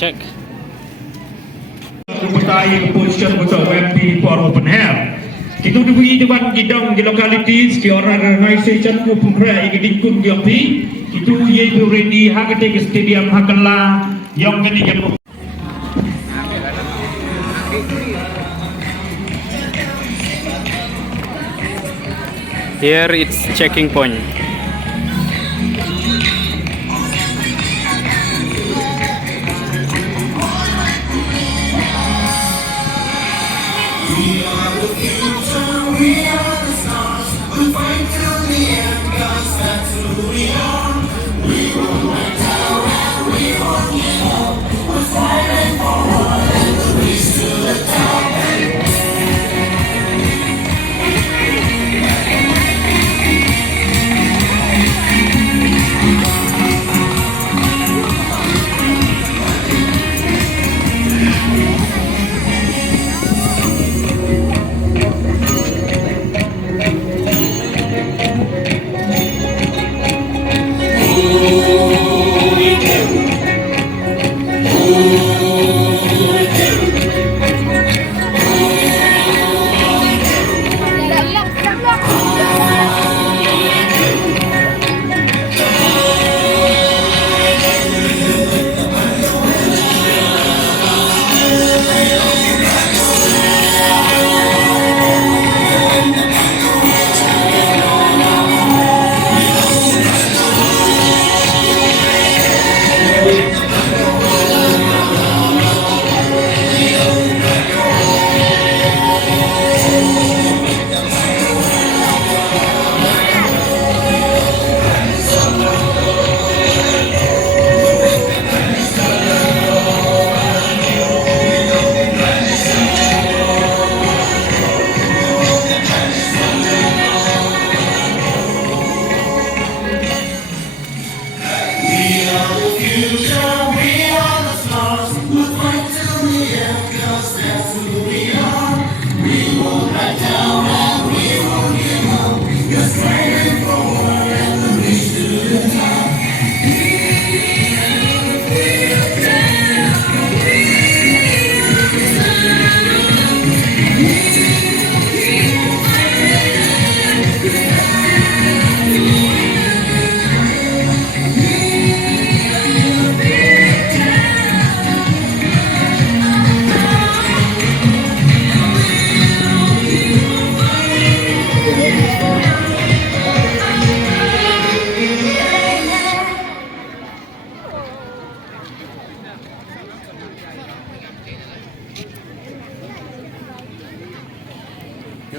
Check. Bertai position untuk WMP for open air. Kita diberi dewan gidang di localities di organization open air di dikun diampi. Itu ye ready hagate stadium hakala yang kini yang Here it's checking point.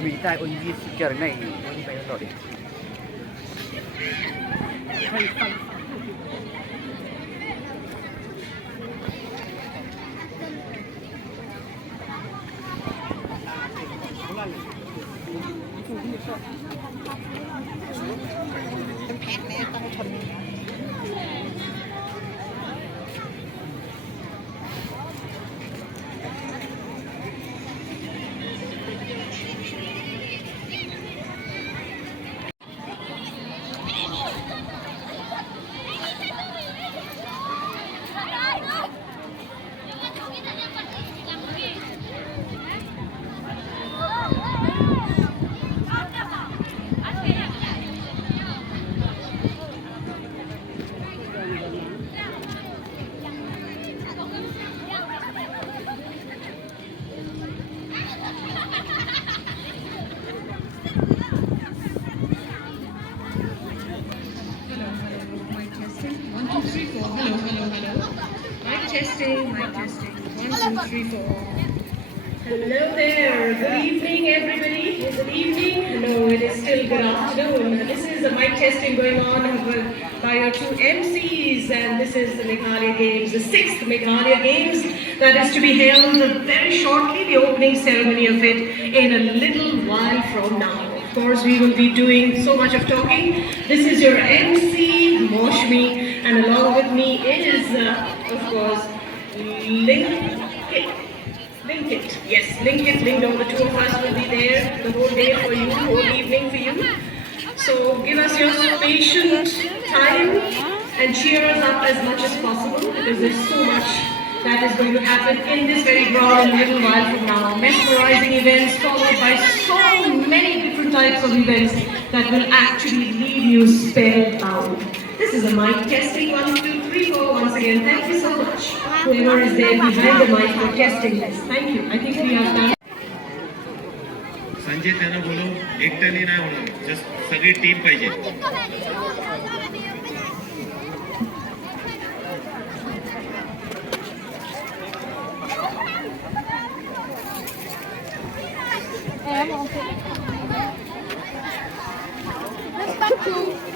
Mỹ tại ôn di sự kiện này ôn phải rồi. Testing, mic testing. 1, 2, 3, 4. Hello there. Good evening, everybody. Good evening. Hello, it is still good afternoon. This is the mic testing going on by our two MCs, and this is the Meghalaya Games, the 6th Meghalaya Games that is to be held very shortly, the opening ceremony of it in a little while from now. Of course, we will be doing so much of talking. This is your MC, Moshmi, and along with me is, of course, Link. link it. Yes, link it, link down. The two of us will be there the whole day for you, whole evening for you. So give us your patient time and cheer us up as much as possible because there's so much that is going to happen in this very ground in a little while from now. Mesmerizing events followed by so many different types of events that will actually leave you spellbound. This is a mic testing 1, 2, 3, 4. Once again, thank you so much. Whoever is there behind the mic for testing this. Thank you. I think we have done. Sanjay त्यांना बोलू एकट्याने नाही होणार just सगळी team पाहिजे Let's back to